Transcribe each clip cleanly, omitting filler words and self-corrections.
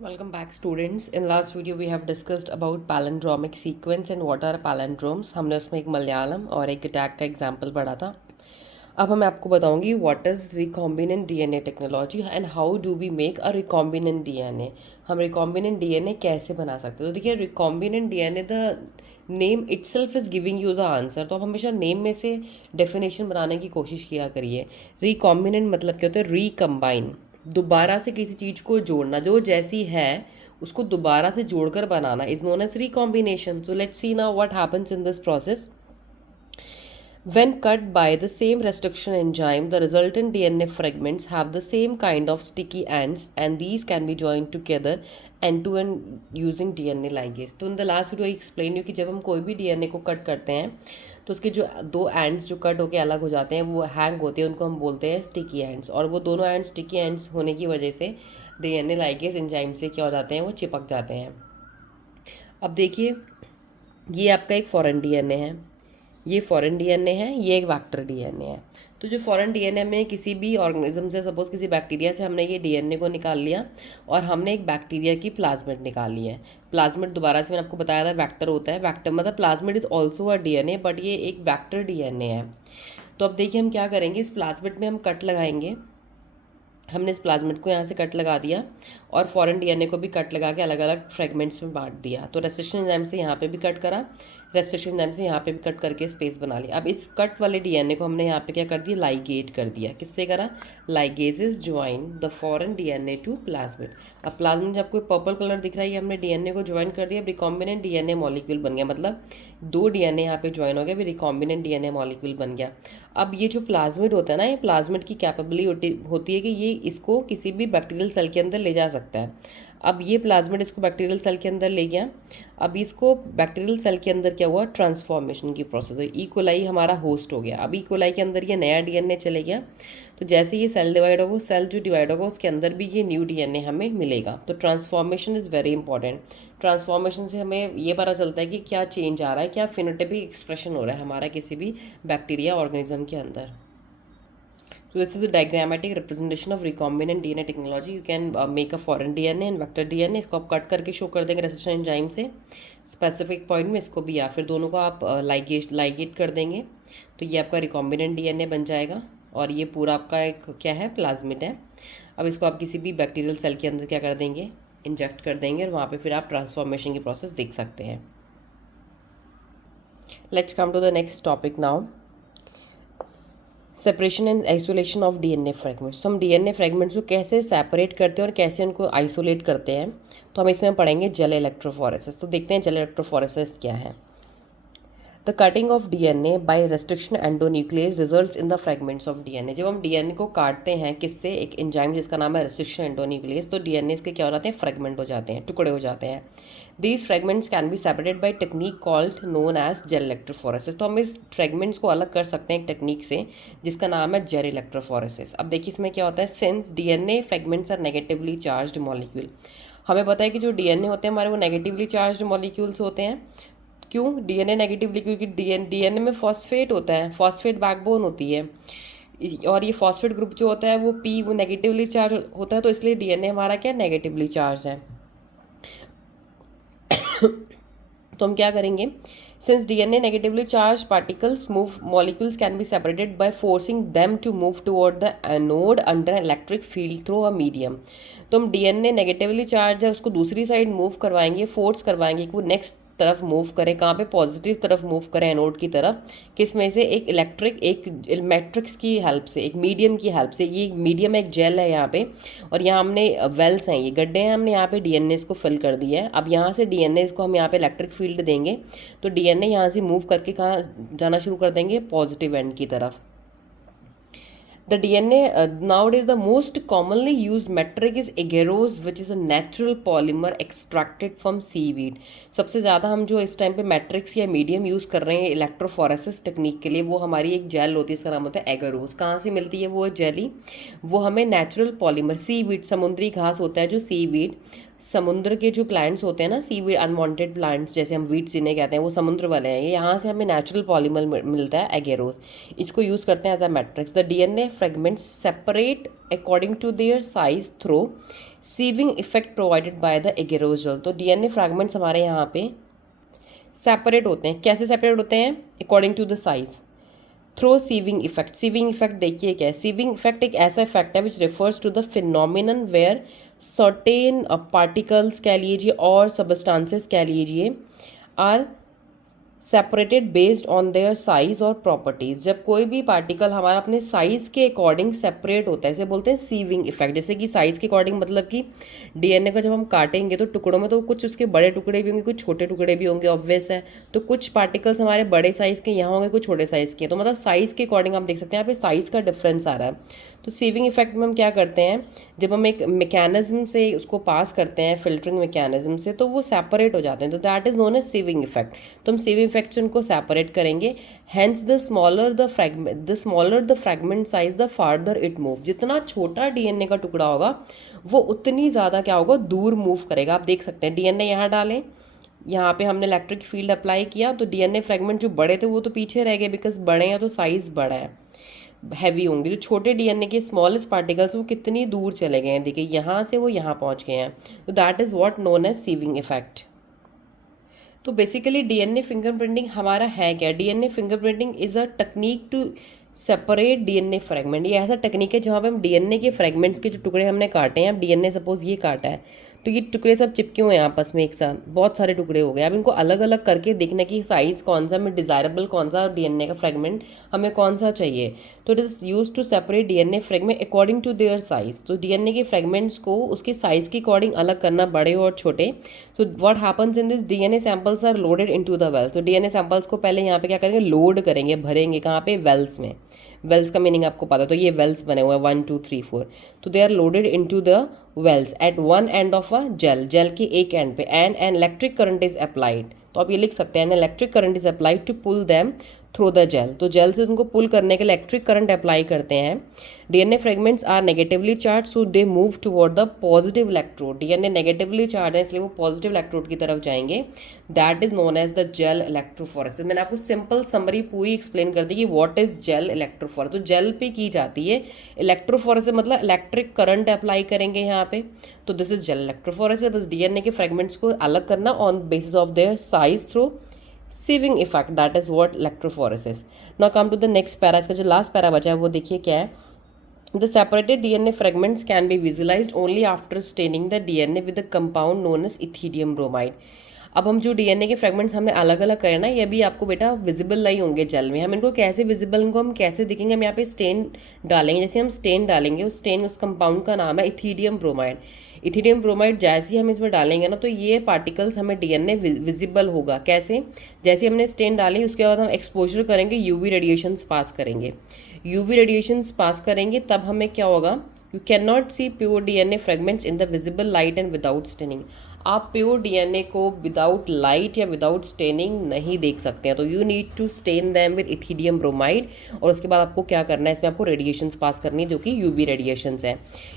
Welcome back students. In last video we have discussed about palindromic sequence and what are palindromes. हमने उसमें एक मलयालम और एक tag का एग्जाम्पल पढ़ा था. अब मैं आपको बताऊंगी what is recombinant DNA technology and how do we make a recombinant DNA. हम रिकॉम्बिनेंट डीएनए कैसे बना सकते हैं. तो देखिए recombinant DNA the name itself is giving you the answer. तो आप हमेशा नेम में से डेफिनेशन बनाने की कोशिश किया करिए. रिकॉम्बिनेंट मतलब क्या होता है? रिकम्बाइन, दोबारा से किसी चीज़ को जोड़ना, जो जैसी है उसको दोबारा से जोड़कर बनाना is known as recombination. So let's see now what happens in this process. When cut by the same restriction enzyme, the resultant DNA fragments have the same kind of sticky ends and these can be joined together end to end using DNA ligase. तो in the last video I explain you कि जब हम कोई भी DNA को cut करते हैं तो उसके जो दो एंड्स जो कट होकर अलग हो जाते हैं वो हैंग होते हैं, उनको हम बोलते हैं स्टिकी एंड्स. और वो दोनों एंड्स स्टिकी एंड्स होने की वजह से डीएनए लाइगेज एंजाइम से क्या हो जाते हैं, वो चिपक जाते हैं. अब देखिए ये आपका एक फॉरेन डीएनए है, ये फॉरेन डीएनए है, ये एक वेक्टर डीएनए है. तो जो फॉरेन डीएनए में किसी भी ऑर्गेनिज्म से, सपोज किसी बैक्टीरिया से हमने ये डीएनए को निकाल लिया और हमने एक बैक्टीरिया की प्लाज्मिड निकाल ली है. प्लाज्मिड दोबारा से मैंने आपको बताया था वेक्टर होता है. वेक्टर मतलब plasmid is also a DNA but ये एक वेक्टर डीएनए है. तो अब देखिए हम क्या करेंगे, इस प्लाज्मिड में हम कट लगाएंगे. हमने इस प्लाज्मिड को यहाँ से कट लगा दिया और फॉरेन डीएनए को भी कट लगा के अलग अलग फ्रेगमेंट्स में बांट दिया. तो रेस्ट्रिक्शन एंजाइम से यहाँ पे भी कट करा, रेस्ट्रिक्शन एंजाइम से यहाँ पे भी कट करके स्पेस बना लिया. अब इस कट वाले डीएनए को हमने यहाँ पे क्या कर दिया, लाइगेट कर दिया. किससे करा? Ligases join the foreign DNA to plasmid. अब प्लाज्मिड जब कोई पर्पल कलर दिख रहा है, ये हमने डीएनए को ज्वाइन कर दिया. अब रिकॉम्बिनेंट डीएनए मॉलिक्यूल बन गया, मतलब दो डीएनए यहाँ पे ज्वाइन हो गया, फिर रिकॉम्बिनेंट डीएनए मॉलिक्यूल बन गया. अब ये जो प्लाज्मिड होता है ना, ये प्लाज्मिड की कैपेबिलिटी होती है कि ये इसको किसी भी बैक्टीरियल सेल के अंदर ले जा सकता है. अब ये प्लाज्मिड इसको बैक्टीरियल सेल के अंदर ले गया. अब इसको बैक्टीरियल सेल के अंदर क्या हुआ, ट्रांसफॉर्मेशन की प्रोसेस हुई. ई कोलाई हमारा होस्ट हो गया. अब ई कोलाई के अंदर ये नया डीएनए चले गया. तो जैसे ये सेल डिवाइड होगा, सेल जो डिवाइड होगा उसके अंदर भी ये न्यू डीएनए हमें मिलेगा. तो transformation is very important. Transformation से हमें ये पता चलता है कि क्या चेंज आ रहा है, क्या फिनोटाइपिक एक्सप्रेशन हो रहा है हमारा किसी भी बैक्टीरिया ऑर्गेनिज्म के अंदर. So this is a diagrammatic representation of recombinant DNA technology. You can make a foreign DNA and vector DNA. इसको आप कट करके शो कर देंगे रेसिस्टेंस एंजाइम से स्पेसिफिक पॉइंट में, इसको भी या फिर दोनों को आप लाइगेट कर देंगे. तो ये आपका रिकॉम्बिनेंट डीएनए बन जाएगा और ये पूरा आपका एक क्या है, प्लाज्मिड है. अब इसको आप किसी भी बैक्टीरियल सेल के अंदर क्या कर देंगे, इंजेक्ट कर देंगे और वहाँ पे फिर आप ट्रांसफॉर्मेशन की प्रोसेस देख सकते हैं. Let's come to the next topic now, separation and isolation of DNA fragments. तो हम डीएनए फ्रेगमेंट्स को कैसे सेपरेट करते हैं और कैसे उनको आइसोलेट करते हैं, तो हम इसमें पढ़ेंगे जेल इलेक्ट्रोफोरेसिस. तो देखते हैं जेल इलेक्ट्रोफोरेसिस क्या है. The cutting of DNA by restriction endonuclease results in the fragments of DNA. जब हम डीएनए को काटते हैं किससे, एक एंजाइम जिसका नाम है रेस्ट्रिक्शन एंडोन्यूक्लियस, तो डीएनए के क्या हो जाते हैं, फ्रेगमेंट हो जाते हैं, टुकड़े हो जाते हैं. These fragments can be separated by technique called known as gel electrophoresis. तो हम इस फ्रेगमेंट्स को अलग कर सकते हैं एक टेक्निक से जिसका नाम है जेल इलेक्ट्रोफोरेसिस. अब देखिए इसमें क्या होता है, since DNA fragments are negatively charged molecule. हमें पता है कि जो डीएनए होते हैं हमारे वो नेगेटिवली चार्ज्ड मॉलिक्यूल्स होते हैं. क्यों डीएनए नेगेटिवली? क्योंकि डीएनए में फॉस्फेट होता है, फॉस्फेट बैकबोन होती है और ये फॉस्फेट ग्रुप जो होता है वो नेगेटिवली चार्ज होता है. तो इसलिए डीएनए हमारा क्या नेगेटिवली चार्ज है. तो हम क्या करेंगे, since DNA negatively charge particles move, molecules can be separated by forcing them to move toward the anode under electric field through a medium. तो हम डीएनए नेगेटिवली चार्ज है उसको दूसरी साइड मूव करवाएंगे, फोर्स करवाएंगे कि वो नेक्स्ट तरफ मूव करें. कहाँ पे? पॉजिटिव तरफ मूव करें, एनोड की तरफ. किस में से? एक इलेक्ट्रिक, एक मैट्रिक्स की हेल्प से, एक मीडियम की हेल्प से. ये मीडियम एक जेल है यहाँ पे और यहाँ हमने वेल्स हैं, ये गड्ढे हैं, हमने यहाँ पे डीएनए को फिल कर दिया है. अब यहाँ से डीएनए को हम यहाँ पे इलेक्ट्रिक फील्ड देंगे तो डीएनए यहाँ से मूव करके कहाँ जाना शुरू कर देंगे, पॉजिटिव एंड की तरफ. The DNA nowadays the most commonly used metric is agarose which is a natural polymer extracted from seaweed. सबसे ज़्यादा हम जो इस टाइम पे मैट्रिक्स या मीडियम यूज़ कर रहे हैं इलेक्ट्रोफोरेसिस टेक्निक के लिए, वो हमारी एक जेल होती है, इसका नाम होता है एगारोस. कहाँ से मिलती है वो जेली? वो हमें नेचुरल पॉलीमर, सीवीड, समुद्री घास होता है जो सीवीड, समुद्र के जो प्लांट्स होते हैं ना, सीवीड अनवांटेड प्लांट्स जैसे हम वीड्स जिन्हें कहते हैं, वो समुद्र वाले हैं. ये यहाँ से हमें नेचुरल पॉलीमर मिलता है एगेरोस. इसको यूज़ करते हैं as a matrix. The DNA fragments separate according to their size through sieving effect provided by the agarose, तो डीएनए फ्रैगमेंट्स हमारे यहाँ पे सेपरेट होते हैं। कैसे सेपरेट होते हैं? According to the size, through sieving effect. Sieving effect देखिए क्या है। सीविंग इफेक्ट एक ऐसा इफेक्ट है which refers to the phenomenon where certain particles कह लीजिए और सबस्टांसेस कह लीजिए are separated based on their size और प्रॉपर्टीज। जब कोई भी पार्टिकल हमारा अपने साइज के अकॉर्डिंग सेपरेट होता है, इसे बोलते हैं सीविंग इफेक्ट। जैसे कि साइज के अकॉर्डिंग मतलब कि डीएनए को जब हम काटेंगे तो टुकड़ों में तो कुछ उसके बड़े टुकड़े भी होंगे, कुछ छोटे टुकड़े भी होंगे, ऑब्वियस है। तो कुछ पार्टिकल्स हमारे बड़े साइज़ के यहाँ होंगे, कुछ छोटे साइज़ के। तो मतलब साइज़ के अकॉर्डिंग आप देख सकते हैं यहाँ पे साइज़ का डिफरेंस आ रहा है। तो सीविंग इफेक्ट में हम क्या करते हैं, जब हम एक मैकेनिज्म से उसको पास करते हैं, फिल्टरिंग मैकेनिज्म से, तो वो सेपरेट हो जाते हैं। तो that is known as sieving effect. तो हम सीविंग इफेक्ट से उनको सेपरेट करेंगे। Hence the smaller the fragment size the farther it move. जितना छोटा डीएनए का टुकड़ा होगा वो उतनी ज़्यादा क्या होगा, दूर मूव करेगा। आप देख सकते हैं डीएनए यहाँ डालें, यहाँ पे हमने इलेक्ट्रिक फील्ड अप्लाई किया तो डीएनए फ्रैगमेंट जो बड़े थे वो तो पीछे रह गए, बिकॉज बड़े हैं तो साइज़ बड़ा है, हैवी होंगे। जो छोटे डीएनए के स्मॉलेस्ट पार्टिकल्स वो कितनी दूर चले गए हैं, देखिए यहाँ से वो यहाँ पहुँच गए हैं। तो that is what known as sieving effect. तो बेसिकली डीएनए फिंगरप्रिंटिंग हमारा है क्या? DNA fingerprinting is a technique to separate DNA fragment. ये ऐसा टेक्निक है जहाँ पे हम डीएनए के फ्रेगमेंट्स के जो टुकड़े हमने काटे हैं, अब डीएनए सपोज ये काटा है तो ये टुकड़े सब चिपके हुए हैं आपस में एक साथ, बहुत सारे टुकड़े हो गए। अब इनको अलग अलग करके देखने की साइज़ कौन सा में डिज़ायरेबल, कौन सा डीएनए का फ्रेगमेंट हमें कौन सा चाहिए। तो it is use to separate DNA fragment according to their size. तो डीएनए के फ्रेगमेंट्स को उसके साइज़ के अकॉर्डिंग अलग करना, बड़े और छोटे। So what happens in this, DNA samples are loaded into the well. तो डीएनए सैंपल्स को पहले यहाँ पे क्या करेंगे, लोड करेंगे, भरेंगे कहाँ पे, वेल्स में। वेल्स का मीनिंग आपको पता, तो ये वेल्स बने हुए हैं 1 2 3 4। तो they are loaded into the wells at one end of a gel, gel के एक एंड पे, and an electric current is applied. तो आप ये लिख सकते हैं, an electric current is applied to pull them through the gel. तो जेल से उनको पुल करने के लिए इलेक्ट्रिक करंट अप्लाई करते हैं। DNA fragments are negatively charge, so they move toward the positive electrode. DNA negatively charge है इसलिए वो पॉजिटिव इलेक्ट्रोड की तरफ जाएंगे। That is known as the gel electrophoresis. मैंने आपको सिंपल समरी पूरी एक्सप्लेन कर दी कि व्हाट इज जेल इलेक्ट्रोफोरेसिस। तो जेल पे की जाती है इलेक्ट्रोफोरेसिस, मतलब इलेक्ट्रिक करंट अप्लाई करेंगे यहाँ पे। तो दिस इज जेल इलेक्ट्रोफोरेसिस। बस डीएनए के फ्रेगमेंट्स को अलग करना on basis of their size through sieving effect, that is what electrophoresis. Now come to the next para, इसका जो लास्ट पैरा बचा है वो देखिए क्या है। The separated DNA fragments can be visualized only after staining the DNA with a compound known as ethidium bromide. अब हम जो डीएनए के फ्रेगमेंट्स हमने अलग अलग करे ना, ये भी आपको बेटा विजिबल नहीं होंगे जेल में। हम इनको कैसे विजिबल, इनको हम कैसे दिखेंगे, हम यहाँ पे स्टेन डालेंगे। जैसे हम स्टेन डालेंगे, उस स्टेन, उस कंपाउंड का नाम है इथीडियम ब्रोमाइड। इथीडियम ब्रोमाइड जैसे ही हम इसमें डालेंगे ना, तो ये पार्टिकल्स हमें डीएनए विजिबल होगा। कैसे? जैसे हमने स्टेन डाली उसके बाद हम एक्सपोजर करेंगे, यूवी रेडिएशंस पास करेंगे। यूवी रेडिएशंस पास करेंगे तब हमें क्या होगा, you can not see pure DNA fragments in the visible light and without staining. आप प्योर डीएनए को विदाउट लाइट या विदाउट स्टेनिंग नहीं देख सकते हैं। तो you need to stain them with ethidium bromide. और उसके बाद आपको क्या करना है, इसमें आपको रेडिएशंस पास करनी है जो कि यूवी रेडिएशंस हैं।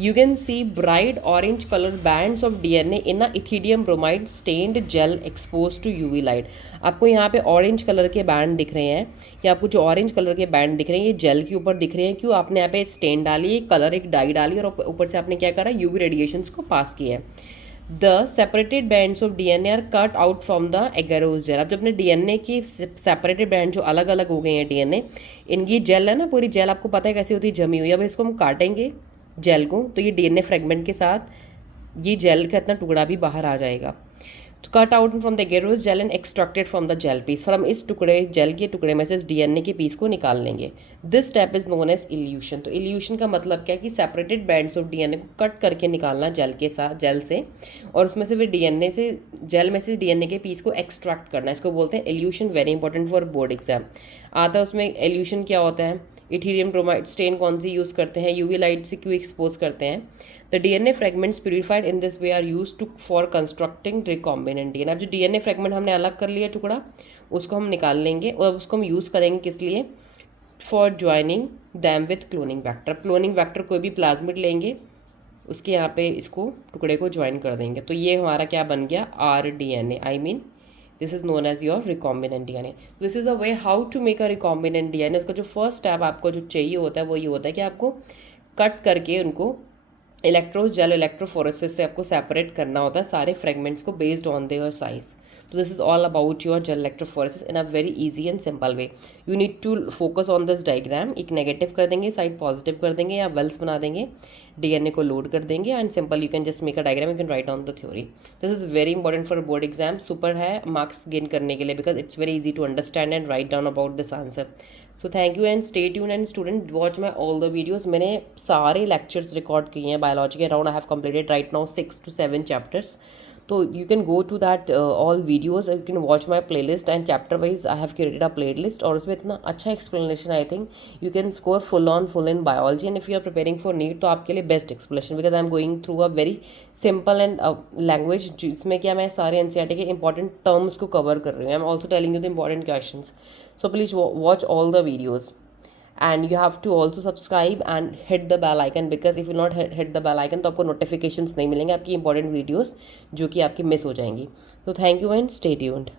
You can see bright orange colour bands of DNA in a ethidium bromide stained gel expose to UV light. आपको यहाँ पे ऑरेंज कलर के बैंड दिख रहे हैं, या आपको जो ऑरेंज कलर के बैंड दिख रहे हैं ये जेल के ऊपर दिख रहे हैं। क्यों? आपने यहाँ पे स्टेन डाली, कलर एक डाई डाली और ऊपर से आपने क्या करा, यूवी रेडिएशंस को पास किया है। The separated bands of DNA are cut out from the agarose gel. अब जब अपने डीएनए की सेपरेटेड बैंड जो अलग अलग हो गए हैं डीएनए, इनकी जेल है ना, पूरी जेल आपको पता है कैसी होती है, जमी हुई। अब इसको हम काटेंगे जेल को, तो ये डीएनए फ्रेगमेंट के साथ ये जेल का इतना टुकड़ा भी बाहर आ जाएगा। तो cut out from the agarose gel and extracted from the gel piece. फिर हम इस टुकड़े, जेल के टुकड़े में से इस डीएनए के पीस को निकाल लेंगे। This step is known as elution. तो इल्यूशन का मतलब क्या है कि सेपरेटेड बैंड्स ऑफ डीएनए को कट करके निकालना जेल के साथ, जेल से, और उसमें से फिर डीएनए से, जेल में से डीएनए के पीस को एक्सट्रैक्ट करना। इसको बोलते हैं evolution. Very important for board exam आता है। उसमें इल्यूशन क्या होता है, इथीडियम ब्रोमाइड स्टेन कौन सी यूज़ करते हैं, यूवी लाइट से क्यों एक्सपोज करते हैं। The DNA fragments purified in this way are use to for constructing recombinant DNA. अब जो डीएनए फ्रेगमेंट हमने अलग कर लिया टुकड़ा, उसको हम निकाल लेंगे और उसको हम यूज़ करेंगे किस लिए, for joining them with cloning vector. Cloning vector कोई भी प्लाज्मिड लेंगे, उसके यहाँ पे इसको टुकड़े को ज्वाइन कर देंगे। तो ये हमारा क्या बन गया, R DNA. I mean this is known as your recombinant DNA. This is a way how to make a recombinant DNA. उसका जो फर्स्ट स्टेप आपको जो चाहिए होता है वो ये होता है कि आपको कट करके उनको इलेक्ट्रोज जेल इलेक्ट्रोफोरेसिस से आपको सेपरेट करना होता है सारे फ्रेगमेंट्स को बेस्ड ऑन देयर साइज. तो this is all about your gel electrophoresis in a very easy and simple way. You need to focus on this diagram. एक नेगेटिव कर देंगे, साइड पॉजिटिव कर देंगे या वेल्स बना देंगे, डीएनए को लोड कर देंगे and simple you can just make a diagram, you can write on the theory. This is very important for board exam. Super है मार्क्स गेन करने के लिए because it's very easy to understand and write down about this answer. So thank you and stay tune and student watch my all the videos. मैंने सारे lectures record किए हैं biology के. Around I have completed right now 6 to 7 chapters. तो you can go to that all videos, you can watch my playlist and chapter wise I have created a playlist. और उसमें इतना अच्छा explanation, I think you can score full in biology. And if you are preparing for NEET तो आपके लिए best explanation, because I am going through a very simple and language जिसमें क्या मैं सारे एनसीईआरटी के इंपॉर्टेंट टर्म्स को cover कर रही हूँ. I am also telling you the important question. So please watch all the videos, and you have to also subscribe and hit the bell icon, because if you not hit the bell icon तो आपको notifications नहीं मिलेंगे आपकी important videos जो कि आपकी miss हो जाएंगी. तो thank you and stay tuned.